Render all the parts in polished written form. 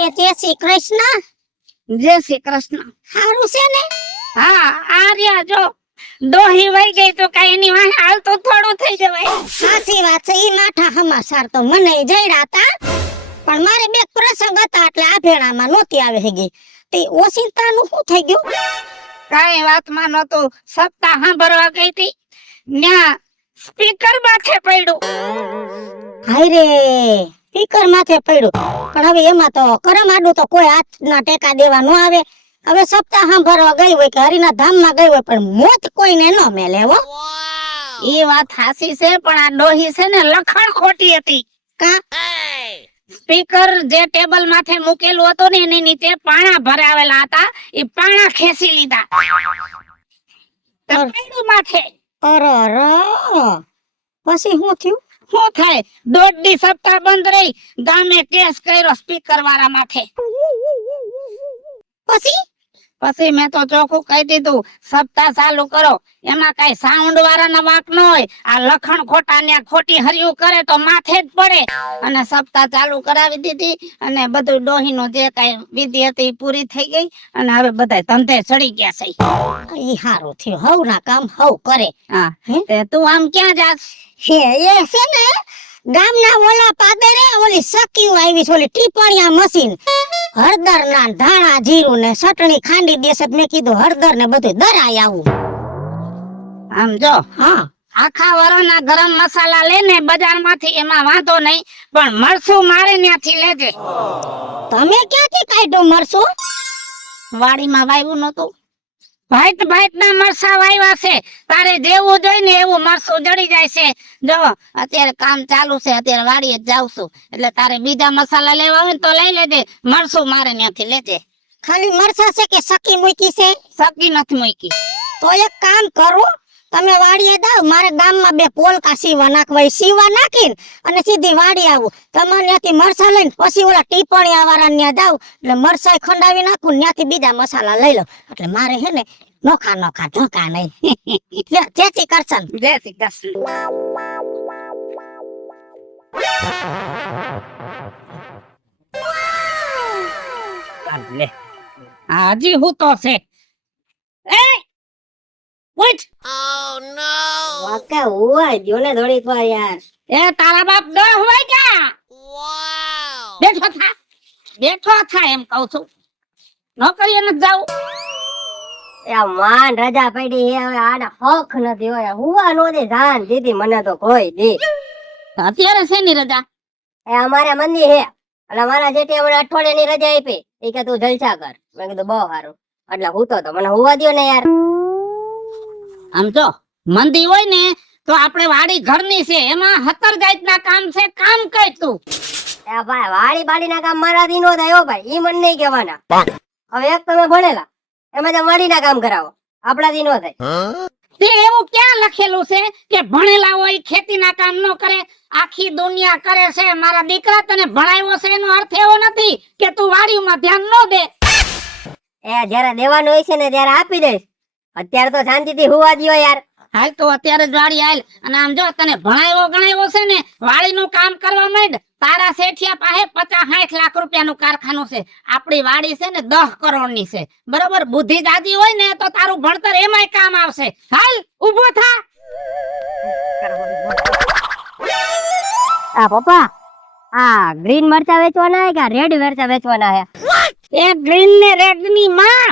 એ જય શ્રી કૃષ્ણ. જય શ્રી કૃષ્ણ. હારું છે ને? હા આ રહ્યા જો ડોહી વઈ ગઈ તો કઈ એની વાહે હાલ તો થોડું થઈ જવાય. સાચી વાત છે. ઈ માઠા સમાચાર તો મને જઈડા હતા, પણ મારે બે પ્રસંગ હતા એટલે આ ભેળામાં નહોતી આવી ગઈ. તે ઓસિંતાનું શું થઈ ગયું? કઈ વાતમાં નતું. સપ્તાહ સાંભળવા ગઈ હતી ન્યા સ્પીકર માથે પડ્યું. હાય રે, સ્પીકર માથે પડ્યું. પણ હવે એમાં તો કરમ આડું તો કોઈ હાથના ટેકા દેવા ન આવે. હવે સપ્તાહ સાંભળવા ગઈ હોય કે હરિના ધામમાં ગઈ હોય, પણ મોત કોઈને ન મેલે હો. એ વાત હાસી છે, પણ આ ડોહી છે ને લખણ ખોટી હતી. કા સ્પીકર જે ટેબલ માથે મૂકેલું હતું ને એની નીચે પાણા ભરાવેલા હતા, એ પાણા ખેંચી લીધા તો પડ્યું માથે. અરર, પછી શું થયું? શું થાય? દોઢ સપ્તાહ બંધ રહી, ગામે કેસ કર્યો સ્પીકર વાળા માથે. પછી મેં તો ચોખ્ખું કહી દીધું સપ્તાહ ચાલુ કરો, એમાં કઈ સાઉન્ડ વાળાના વાંક ન હોય. આ લખણ ખોટા ને ખોટી હરિયું કરે તો માથે જ પડે. અને સપ્તાહ ચાલુ કરાવી દીધી અને બધું ડોહીનો જે કઈ વિધિ હતી પૂરી થઈ ગઈ અને હવે બધા ધંધે ચડી ગયા છે. ઈ હારું થયું. હવ ના કામ હવ કરે. હા તે તું આમ ક્યાં જાસ? હે એ છે ને ગામના ઓલા પાદરે ઓલી સકીઓ આવી છે, ઓલી ટીપણિયા મશીન. હળદર ના ધાણા જીરું ને ચટણી ખાંડી દેશે. મેં કીધું હળદર ને બધું દરાય આવું. આમ જો હા આખા વરોના ગરમ મસાલા લેને બજારમાંથી, એમાં વાંધો નહીં, પણ મરસું મારે ત્યાંથી લેજે. તમે ક્યાંથી કાઢ્યું મરસું? વાડીમાં વાવ્યું નતું. ભાઈટ ભાઈટ ના મરસા વાવ્યા છે. તારે જેવું જોઈ ને એવું મરસું જડી જાય છે. જો અત્યારે કામ ચાલુ છે, અત્યારે વાડીએ જ જાઉં છું, એટલે તારે બીજા મસાલા લેવા હોય ને તો લઈ લેજે. મરસું મારે ત્યાંથી લેજે. ખાલી મરસા છે કે સકી મૂકી છે? સકી નથી મૂકી. તો એક કામ કરો, તમે વાડીએ જાવ, મારે ગામમાં બે પોલકા સીવા નાખવા, ઈ સીવા નાખીને અને સીધી વાડી આવું. તમારે ત્યાંથી મરસા લઈને પછી ઓલા ટીપણિયા વાળા ત્યાં જાવ એટલે મરસા ખંડાવી નાખું, ત્યાંથી બીજા મસાલા લઈ લો. એટલે મારે હે ને નોખા નોખા ધોકા નહીં. લે જય શ્રી કૃષ્ણ. જય શ્રી કૃષ્ણ. લે હજી હું તો છે. એ ઉઠ. વાકે હોય જો ને થોડીક વાર યાર. એ તારા બાપ દહ હોય ક્યાં? બેઠો થા, બેઠો થા એમ કહું છું. નોકરીએ નથી જાવું? એ માન રજા પડી હે, હવે આડા હક નથી હોય. હુવા નો દે જાન દીદી મને તો કોઈ દી. અત્યારે શેની રજા? એ અમારે મંદી હે, એટલે મારા જેઠે હમણાં અઠવાડિયાની રજા આપી. એ કે તું જલસા કર. મેં કીધું બહુ સારું, એટલે હું તો મને હુવા દ્યો ને યાર. આમ જો મંદી હોય ને તો આપણે વાડી ઘરની છે, એમાં 17 જાતના કામ છે. કામ કર તું. એ ભાઈ વાડી બાડી ના કામ મારા દી નો થાય હો ભાઈ, ઈ મને નહીં કહેવાના. હવે એક તમે ભણેલા, એમાં તો વાડી ના કામ કરાવો, આપડા દી નો થાય. તે એવું ક્યાં લખેલું છે કે ભણેલા હોય ખેતીના કામ ન કરે? આખી દુનિયા કરે છે. મારા દીકરા તને ભણાવ્યો છે એનો અર્થ એવો નથી કે તું વાડીમાં ધ્યાન ન દે. એ જયારે દેવાનું હોય છે ને ત્યારે આપી દઈશ, અત્યારે તો શાંતિથી હુવા દ્યો યાર. હાલ તો અત્યારે જ વાડી હાલ. અને આમ જો તને ભણાવ્યો ગણાવ્યો છે ને, વાડીનું કામ કરવા માંડ. તારા શેઠિયા પાસે 50-60 લાખ રૂપિયાનું કારખાનું છે. આપણી વાડી છે ને 10 કરોડની છે. બરોબર, બુદ્ધિ જાજી હોય ને તો તારું ભણતર એમાંય કામ આવશે. હાલ ઊભો થા. આ પપ્પા, આ ગ્રીન મરચા વેચવાના હે કે રેડ મરચા વેચવાના હે? એ ગ્રીન ને રેડ ની માં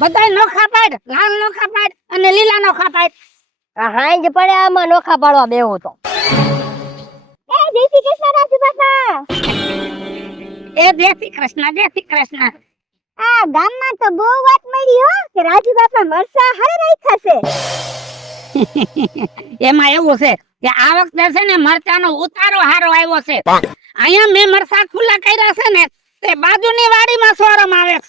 બધાય નોખા પાડ, લાલ નોખા પાડ અને લીલા નોખા પાડ. આ હાંજ પડે આમાં નોખા પાડવા બેહું તો. એ જય શ્રી કૃષ્ણ રાજુ બાપા. એ જય શ્રી કૃષ્ણ, જય શ્રી કૃષ્ણ. આ ગામમાં તો બહુ વાત મળી હો કે રાજુ બાપા મરસા હારે રાખ્યા છે. એમાં એવું છે કે આ વખતે છે ને મરચાનો ઉતારો હારો આવ્યો છે. અહીંયા મેં મરચા ખુલ્લા કર્યા છે ને તે બાજુની વાડીમાં સોરમ આવે છે.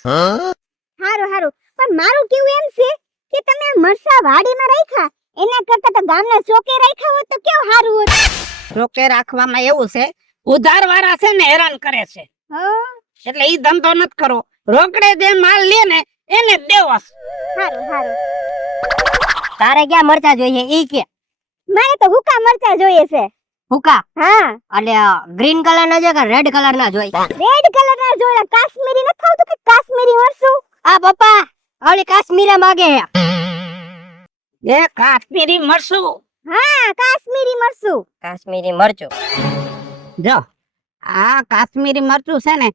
હારું હારું, પણ મારું કેવું એમ છે કે તમે મરસા વાડીમાં રાખ્યા એના કરતા તો ગામના ચોકે રાખ્યા હોત તો કેવું હારું હોત. રોકે રાખવામાં એવું છે, ઉધાર વાળા છે ને હેરાન કરે છે, એટલે ઈ ધંધો નથી કરો. રોકડે જે માલ લે ને એને જ દેવો. હારું હારું. તારે ક્યાં મરચા જોઈએ ઈ કે? મારે તો હુકા મરચા જોઈએ છે. ભૂકા હા એટલે ગ્રીન કલર ના છે કે રેડ કલર ના જોઈ રેડ કલર ના જોયા કાશ્મીરી ન ખાવ તો કે કાશ્મીરી મરચું આ પપ્પા ઓલી કાશ્મીરા માગે હે એ કાશ્મીરી મરચું હા કાશ્મીરી મરચું કાશ્મીરી મરચું જો આ કાશ્મીરી મરચું છે ને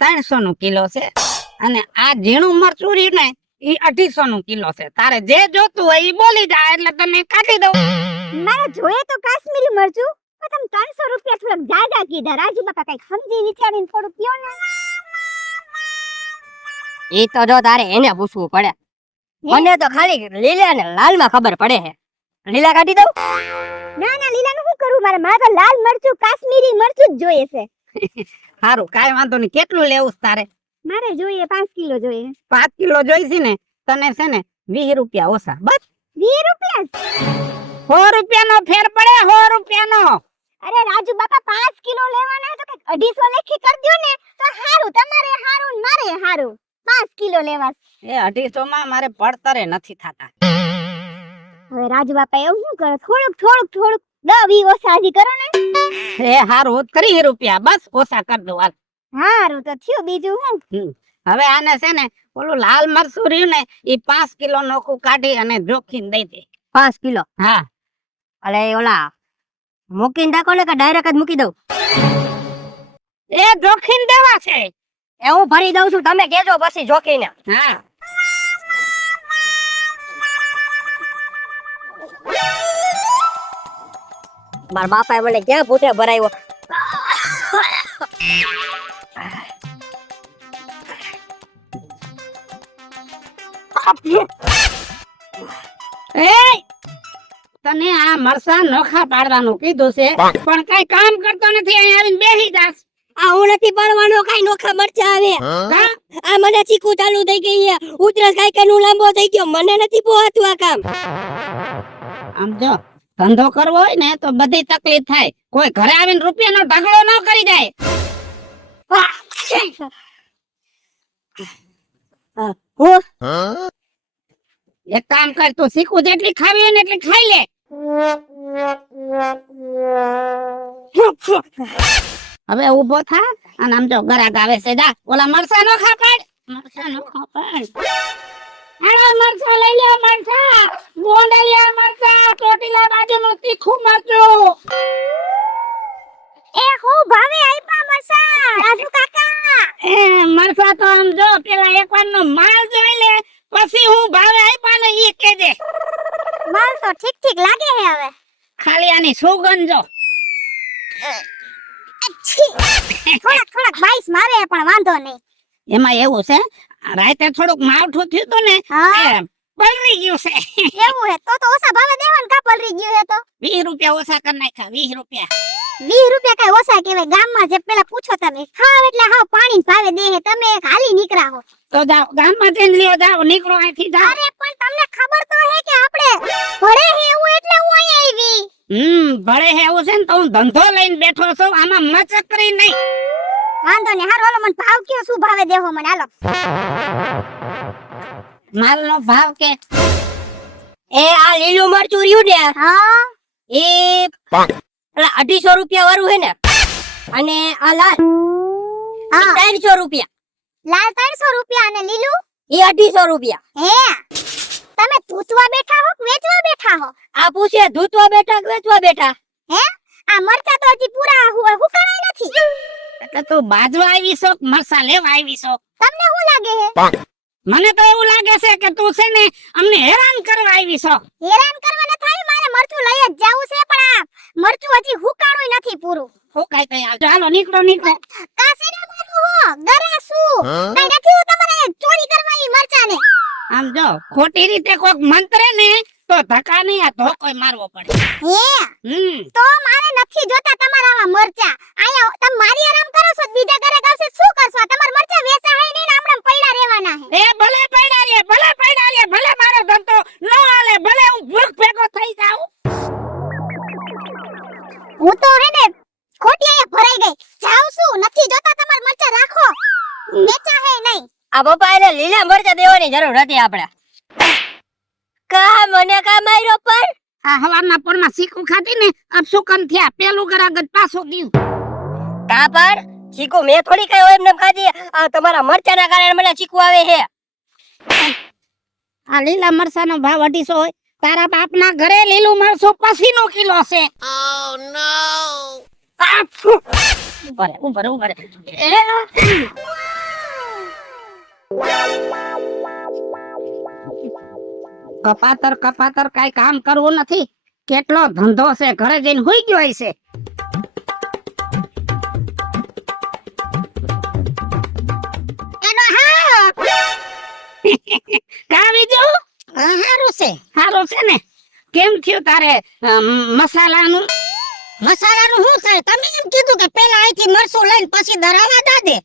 300 નું કિલો છે અને આ ઝીણું મરચું રહ્યું ને ઈ 250 નું કિલો છે. તારે જે જોતું હોય ઈ બોલી જાય એટલે તને કાઢી દઉં. મારે જોઈએ તો કાશ્મીરી મરચું પણ તમે 300 રૂપિયા થોડાક જાજા કીધા રાજુ બાપા કઈ સમજી વિચારીને થોડું કયો ને ઈ તો જો તારે એને પૂછવું પડે મને તો ખાલી લીલા ને લાલ માં ખબર પડે છે લીલા કાઢી દઉં ના ના લીલાનું શું કરું મારે તો લાલ મરચું કાશ્મીરી મરચું જ જોઈએ છે સારું કાંઈ વાંધો નહીં. કેટલું લેવું છે તારે? મારે જોઈએ 5 કિલો જોઈએ 5 કિલો જોઈશે ને તને છે ને 20 રૂપિયા ઓછા. બસ 20 રૂપિયા 100 રૂપિયાનો ફેર પડે 100 રૂપિયાનો. અરે રાજુ બાપા 5 કિલો લેવાના તો કઈક 250 લેખી કરી દ્યો ને તો હારું તમારે હારું ને મારે હારું 5 કિલો લેવા એ 250 માં મારે પડતરે નથી થતા. હવે રાજુ બાપા એવું શું કરો થોડુંક 10-20 ઓછા હજી કરો ને એ હારું 30 રૂપિયા બસ ઓછા કરી દઉં હાલ. હારું તો થયું બીજું હું હવે આને છે ને ઓલું લાલ મરચું રહ્યું ને ઈ 5 કિલો નોખું કાઢી અને જોખીને દઈ દે. 5 કિલો હા અલે ઓલા મૂકીને રાખો ને કે ડાયરેક્ટ જ મૂકી દઉં એ જોખીને દેવા છે. એ હું ભરી દઉં છું તમે કેજો પછી જોખીને હા મારા બાપાએ મને ક્યાં ભૂટે ભરાયો એ તને આ મરસા નોખા પાડવાનું કીધું છે પણ કઈ કામ કરતો નથી. અહીં આવીને બેસી જાસ. આ હું નથી પડવાનો કઈ નોખા મરચા આવે હા? આ મને ચીકુ ચાલુ થઈ ગઈ છે ઉધરસ કાઈ કનું લાંબો થઈ ગયો મને નથી પોહાતું આ કામ આમ જો ધંધો કરવો હોય ને તો બધી તકલીફ થાય. કોઈ ઘરે આવીને રૂપિયાનો ઢગલો ન કરી જાય. હું એક કામ કર તું શીખું જેટલી ખાવી હોય ને એટલી ખાઈ લે. હવે ઊભો થા અને આમ જો ગરાક આવે છે જા ઓલા મરસા નો ખાપાડ મરસા નો ખાપાડ. હાલો મરસા લઈ લે મરસા ગોંડલિયા મરસા ચોટીલા બાજુનું તીખું મરચું. એ હું ભાવે આઈપા મરસા રાજુ કાકા એ મરસા તો આમ જો પેલા એકવાર નો માલ જોઈ લે પછી હું ભાવે આપ્યા ને ઈ કેજે. માલ તો ઠીક લાગે હે હવે ખાલી આની સુગંધ જો. થોડાક બાઈસ મારે પણ વાંધો નહીં એમાં એવું છે રાતે થોડુંક માવઠું થયું તું ને હા એ પલળી ગયું છે. એવું હે તો ઓછા ભાવે દેવાનું કા પલરી ગયું હે તો 20 રૂપિયા ઓછા કરી નાખ્યા 20 રૂપિયા. 20 રૂપિયા કઈ ઓછા કહેવાય ગામમાં જે પેલા પૂછો તમે હાવ એટલે હાવ પાણી ભાવે દે હે તમે ખાલી નીકળા હો તો જાઓ ગામમાં જઈને લ્યો જાઓ નીકળો અહીંથી જાઓ. અરે પણ તમને ખબર તો હે કે આપણે ભરે હે એવું એટલે હું અહીં આવી ભળે હે એવું છે ને તો હું ધંધો લઈને બેઠો છું આમાં મચકરી નહીં. વાંધો ને હારો હાલો મને ભાવ કયો શું ભાવે દેહો મને હાલો માલનો ભાવ કે એ આ લીલું મરચું રહ્યું ને હા એ 250 રૂપિયા વાળું હે ને અને આ લાલ હા 300 રૂપિયા લાલ 300 રૂપિયા અને લીલું એ 250 રૂપિયા હે તમે ધૂતવા બેઠા હો કે વેચવા બેઠા હો આ પૂછે ધૂતવા બેઠા કે વેચવા બેઠા હે આ મરચા તો હજી પૂરા હુકાણાય નથી એટલે તું બાજવા આવી છો કે મરસા લેવા આવી છો? તમને શું લાગે હે મને તો એવું લાગે છે કે તું છે ને અમને હેરાન કરવા આવી છો. હેરાન કરવાને થાય મારે મરચું લઈ જ જાવું છે પણ આ મરચું હજી હુકાણું નથી પૂરું હું કઈ કઈ આવજો હાલો નીકળો નીકળો. કાસીના મારું હો ગરાસુ કઈ નથી હું તમારે ચોરી કરવા ઈ મરચાને આમ જો ખોટી રીતે કોક મંત્રે ને તો ધક્કા નહીં આ ધોકોય મારવો પડે. હે તો મારે નથી જોતા તમારા આવા મરચા આયા તમે મારી આરામ કરો છો બીજા ઘરે ગાવશે શું કરશો તમારા મરચા વેચા હે નહીં આમણામ પડ્યા રહેવાના હે એ ભલે પડ્યા રે ભલે મારો ધંધો ન હાલે ભલે હું ભૂખ ભેગો થઈ જાઉં. હું તો હે ને ખોટી આયા ભરાઈ ગઈ જાઉં છું નથી જોતા તમારા મરચા રાખો વેચા હે નહીં આ પપ્પા એને લીલા મરચા દેવાની જરૂર હતી આપણે કા મને કા માર્યો પર આ હવારના પોરમાં શીખું ખાધી ને અપસુકન થયા પેલું ગરાગત પાછું ગયું કા પર ચીકુ મેં થોડી કઈ હોય એમને ખાધી આ તમારા મરચાના કારણે મને ચીકુ આવે છે આ લીલા મરસાનો ભાવ 250 હોય તારા બાપના ઘરે લીલું મરસું 80 કિલો છે ઉપર કપાતર કઈ કામ કરવું નથી કેટલો ધંધો છે ઘરે જઈને હુઈ ગયો હશે એનો હા કા બીજું હારું છે સારું છે ને કેમ થયું તારે મસાલાનું મસાલાનું શું થાય તમે એમ કીધું કે પેલા અહીંથી મરસું લઈને પછી દરાવા દાદે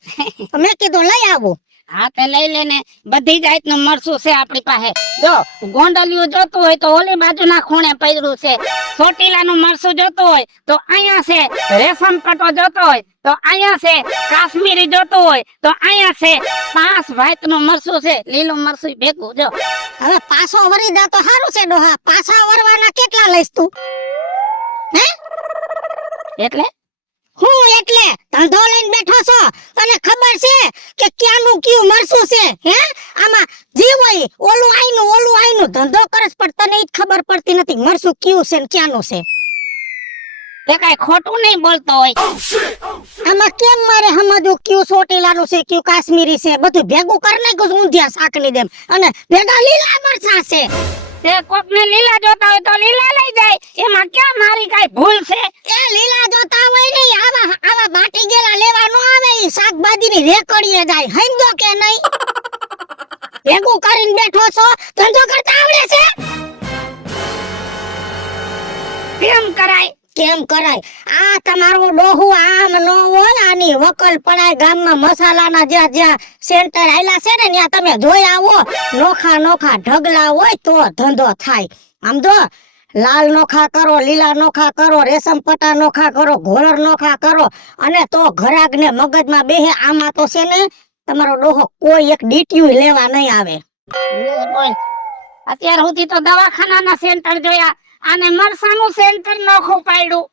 મેં કીધું લઈ આવું હા તે લઈ લેને બધી જાતનું મરસું છે આપણી પાસે જો ગોંડલિયું જોતું હોય તો ઓલી બાજુના ખૂણે પડ્યું છે ચોટીલાનું મરસું જોતું હોય તો અહીંયા છે રેશમ પટ્ટો જોતો હોય તો અહીંયા છે કાશ્મીરી જોતું હોય તો અહીંયા છે 5 ભાતનું મરસું છે લીલું મરસું ભેગું જો હવે પાછો વરી દા તો સારું છે ડોહા પાછા વરવાના કેટલા લઈશ તું હે એટલે હું એટલે ધંધો લઈને બેઠો છો તને ખબર છે કે ક્યાંનું કયું મરસું છે હે આમાં જીવ હોય ઓલું આઈનું ધંધો કરસ પણ તને ઈ જ ખબર પડતી નથી મરસું કયું છે ને ક્યાંનું છે તે કઈ ખોટું નહીં બોલતો હોય આમાં કેમ મારે સમજવું કયું ચોટીલાનું છે કયું કાશ્મીરી છે બધું ભેગું કરી નાખ્યું ઊંધિયા શાકની દેમ અને ભેગા લીલા મરચા છે તે કોકને લીલા જોતા હોય તો લીલા લઈ જાય એમાં ક્યાં મારી કઈ ભૂલ છે એ લીલા જોતા હોય નહીં આવા બાટી ગેલા લેવા નો આવે ઈ શાકભાજીની રેકડીએ જાય હંદો કે નહીં ભેગું કરીને બેઠો છો ધંધો કરતા આવડે છે કેમ કરાય આ તમારો ડોહુ આમ નો હોય આની વકલ પડાય ગામમાં મસાલાના જ્યાં સેન્ટર આયલા છે ને ત્યાં તમે જોઈ આવો નોખા ઢગલા હોય તો ધંધો થાય આમ જો લાલ નોખા કરો લીલા નોખા કરો રેશમ પટ્ટા નોખા કરો ઘોલર નોખા કરો અને તો ઘરાકને મગજમાં બેહે આમાં તો છે ને તમારો ડોહો કોઈ એક ડીટીયું લેવા નહીં આવે અત્યાર સુધી તો દવાખાનાના સેન્ટર જોયા અને મરસાનું સેન્ટર નોખું પાડ્યું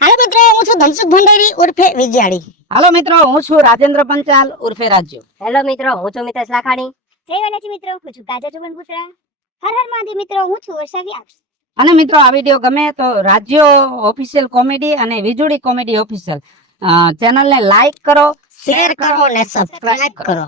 હાલો મિત્રો હું છું ધનસુખ ભંડારી ઉર્ફે વિજયાળી હાલો મિત્રો હું છું રાજેન્દ્ર પંચાલ ઉર્ફે રાજ્યો હેલો મિત્રો હું છું મિતેશ લાખાણી જય વનાજી મિત્રો હું છું કાજલ જુગન ભૂતરા હર હર મહાદેવ મિત્રો હું છું વર્ષા વ્યાસ અને મિત્રો આ વિડીયો ગમે તો રાજ્યો ઓફિશિયલ કોમેડી અને વીજળી કોમેડી ઓફિશિયલ ચેનલને લાઈક કરો શેર કરો ને સબસ્ક્રાઇબ કરો